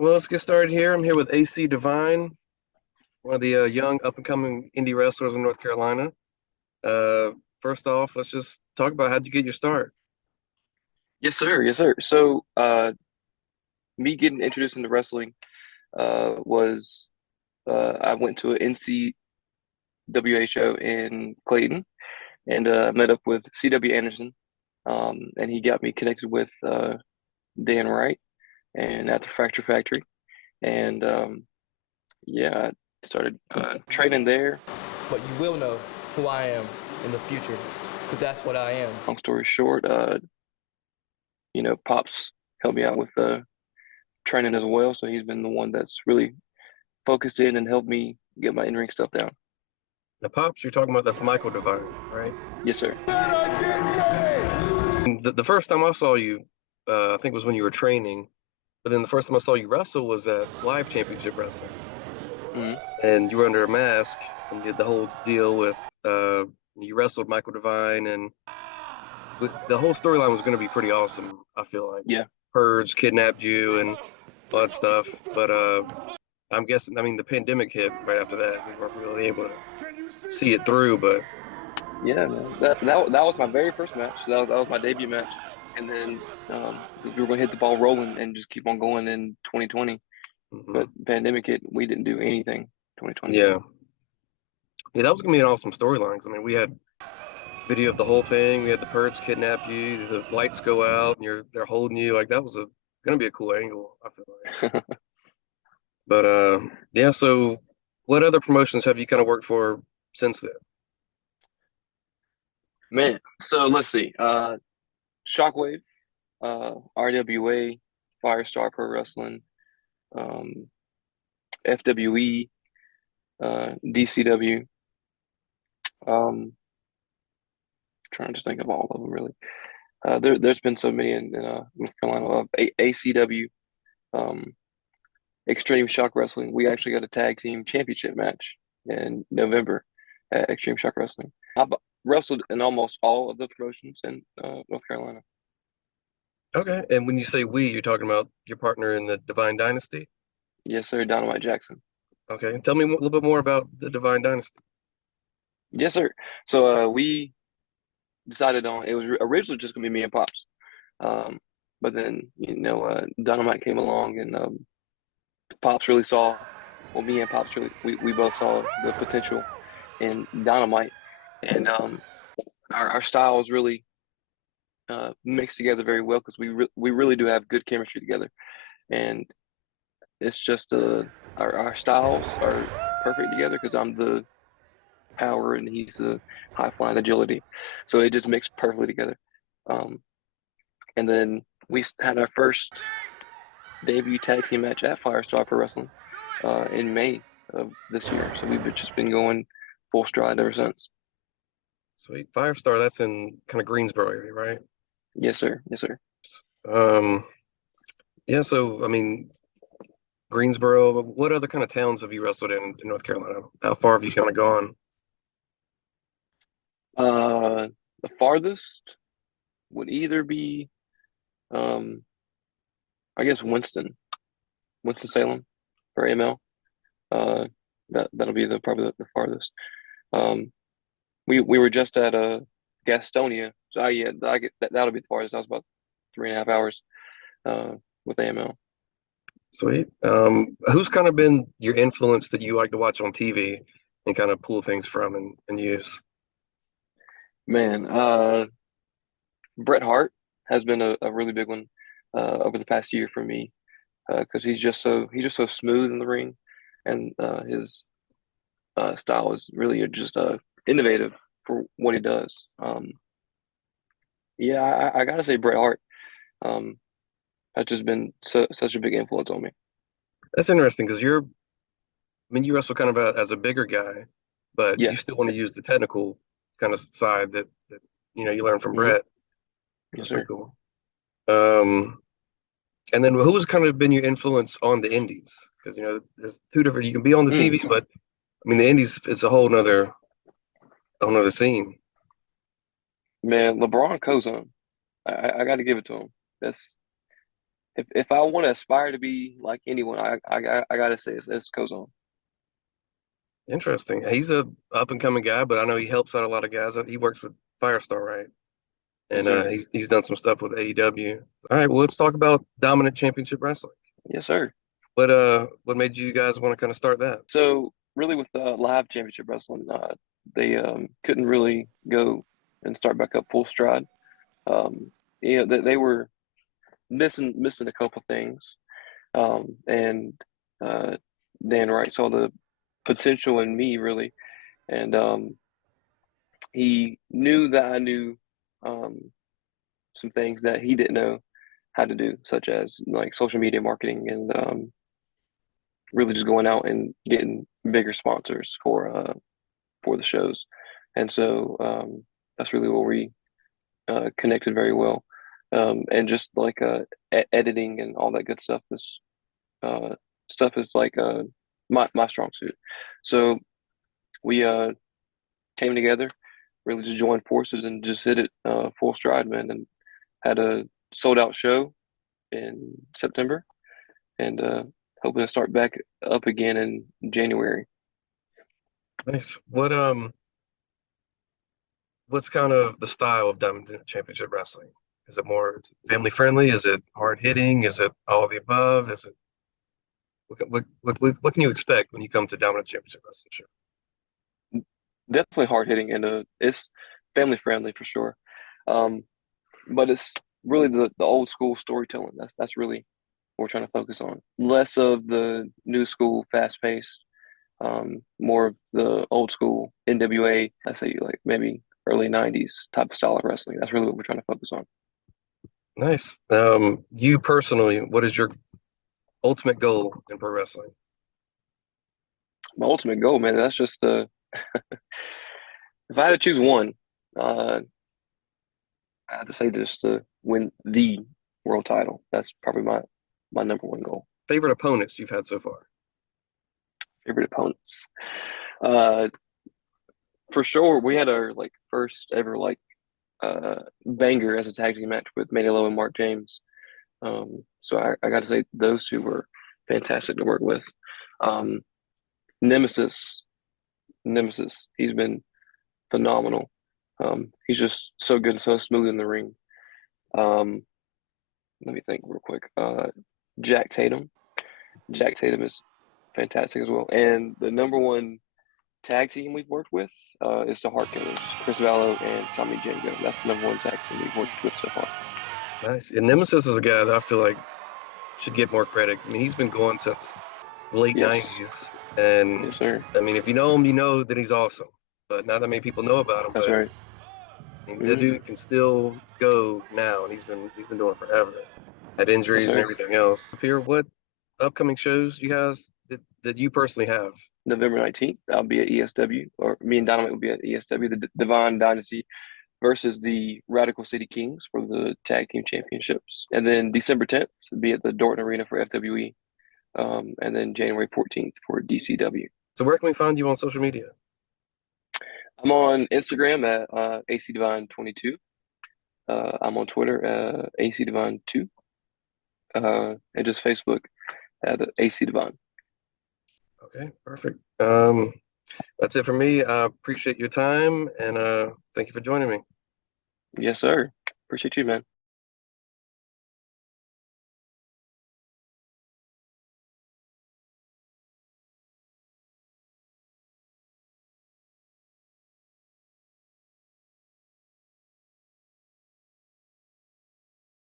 Well, let's get started here. I'm here with AC Devine, one of the young up-and-coming indie wrestlers in North Carolina. Uh, First off, let's just talk about how'd you get your start? Yes, sir. Yes, sir. So, me getting introduced into wrestling was I went to an NCWA show in Clayton and met up with CW Anderson, and he got me connected with Dan Wright and at the Fracture Factory, and yeah, I started training there. But you will know who I am in the future, because that's what I am. Long story short, Pops helped me out with training as well, so he's been the one that's really focused in and helped me get my in-ring stuff down. The Pops you're talking about, that's Michael Devine, right? Yes, sir. And the first time I saw you, I think was when you were training, but then the first time I saw you wrestle was at Live Championship Wrestling. Hmm. And you were under a mask and you did the whole deal with you wrestled Michael Devine, and the whole storyline was going to be pretty awesome. I feel like Yeah. Purge kidnapped you and all that stuff, but I'm guessing, I mean, the pandemic hit right after that. We weren't really able to see it through, but Yeah, man. That was my very first match. That was my debut match, and then we were gonna hit the ball rolling and just keep on going in 2020. But mhm. pandemic hit, we didn't do anything 2020. Yeah, yeah, that was gonna be an awesome storyline. 'Cause, I mean, we had video of the whole thing. We had the Purge kidnap you, the lights go out, and they're holding you. Like that was gonna be a cool angle, I feel like. But yeah. So, what other promotions have you kind of worked for since then? Man, so let's see. Shockwave, RWA, Firestar Pro Wrestling, um, FWE, DCW. Trying to just think of all of them really. There's been so many in North Carolina. ACW, um, Extreme Shock Wrestling. We actually got a tag team championship match in November at Extreme Shock Wrestling. I've wrestled in almost all of the promotions in North Carolina. Okay. And when you say we, you're talking about your partner in the Divine Dynasty? Yes, sir. Dynamite Jackson. Okay. Tell me a little bit more about the Divine Dynasty. Yes, sir. So we decided on it was originally just gonna be me and Pops, um, but then Dynamite came along and Pops really saw. Well, me and Pops really we both saw the potential in Dynamite, and our styles really mixed together very well because we really do have good chemistry together, and it's just our styles are perfect together because I'm the power and he's the high flying agility, so it just mixed perfectly together. Um, and then we had our first debut tag team match at Firestar Pro Wrestling in May of this year, so we've just been going full stride ever since. Sweet. Five Star, that's in kind of Greensboro area, right? Yes, sir. Yes, sir. Um, yeah, so I mean, Greensboro, what other kind of towns have you wrestled in North Carolina? How far have you kind of gone? The farthest would either be, um, I guess Winston-Salem for AML. Uh, that'll be probably the farthest. Um, we were just at Gastonia, so yeah, that'll be the farthest. That was about 3.5 hours with AML. Sweet. Who's kind of been your influence that you like to watch on TV and kind of pull things from and use? Man, Bret Hart has been a really big one over the past year for me because he's just so smooth in the ring, and his style is really just innovative for what he does. Yeah, I gotta say Bret Hart um, has just been such a big influence on me. That's interesting because I mean, you wrestle kind of as a bigger guy, but you Yeah. still want to use the technical kind of side that you learn from Hmm. Brett. Yes, That's pretty sir. cool. Um, and then who's kind of been your influence on the indies? Because there's two different. You can be on the Mm. TV, but I mean the indies is a whole nother scene. Man, LeBron Cozone, I got to give it to him. That's if I want to aspire to be like anyone, I gotta say it's Kozon. Interesting. He's a up and coming guy, but I know he helps out a lot of guys. He works with Firestar, right? Yes, And sir. he's done some stuff with AEW. All right, well, let's talk about Dominant Championship Wrestling. Yes, sir. What made you guys want to kind of start that? So really, with live championship wrestling, they couldn't really go and start back up full stride. Um, they were missing a couple things, and uh, Dan Wright saw the potential in me really, and he knew that I knew some things that he didn't know how to do, such as like social media marketing and really just going out and getting bigger sponsors for the shows. And so that's really where we connected very well. And just like editing and all that good stuff uh, is like my strong suit. So we came together, really just joined forces and just hit it full stride, man, and had a sold out show in September, and hoping to start back up again in January. Nice. What's kind of the style of Dominant Championship Wrestling? Is it more family friendly? Is it hard hitting? Is it all of the above? Is it what can you expect when you come to Dominant Championship Wrestling show? Definitely hard hitting, and it's family friendly for sure. Um, but it's really the old school storytelling. That's really what we're trying to focus on. Less of the new school, fast paced. More of the old school NWA. I say like maybe early '90s type of style of wrestling. That's really what we're trying to focus on. Nice. You personally, what is your ultimate goal in pro wrestling? My ultimate goal, man. That's just if I had to choose one, I have to say just to win the world title. That's probably my number one goal. Favorite opponents you've had so far? Favorite opponents. Uh, for sure, we had our like first ever like banger as a tag team match with Manny Lowe and Mark James. So I got to say those two were fantastic to work with. Um, Nemesis, he's been phenomenal. He's just so good and so smooth in the ring. Um, Let me think real quick. Jack Tatum. Jack Tatum is fantastic as well. And the number one tag team we've worked with is the Heart Killers, Chris Vallo and Tommy Django. That's the number one tag team we've worked with so far. Nice. And Nemesis is a guy that I feel like should get more credit. I mean, he's been going since the late Yes. 90s. And Yes, sir. I mean, if you know him, you know that he's awesome. But not that many people know about him. That's But right. I mean, the dude can still go now, and he's been doing it forever. Had Yes, injuries and sir. everything else. Pierre, what upcoming shows you guys that you personally have? November 19th, I'll be at ESW, or me and Dynamite will be at ESW, the Devine Dynasty versus the Radical City Kings for the Tag Team Championships. And then December 10th, be at the Dorton Arena for FWE. And then January 14th for DCW. So where can we find you on social media? I'm on Instagram at AC Devine 22. I'm on Twitter AC Devine 2. And just Facebook at AC Devine. Okay, perfect. That's it for me. I appreciate your time and thank you for joining me. Yes, sir. Appreciate you, man.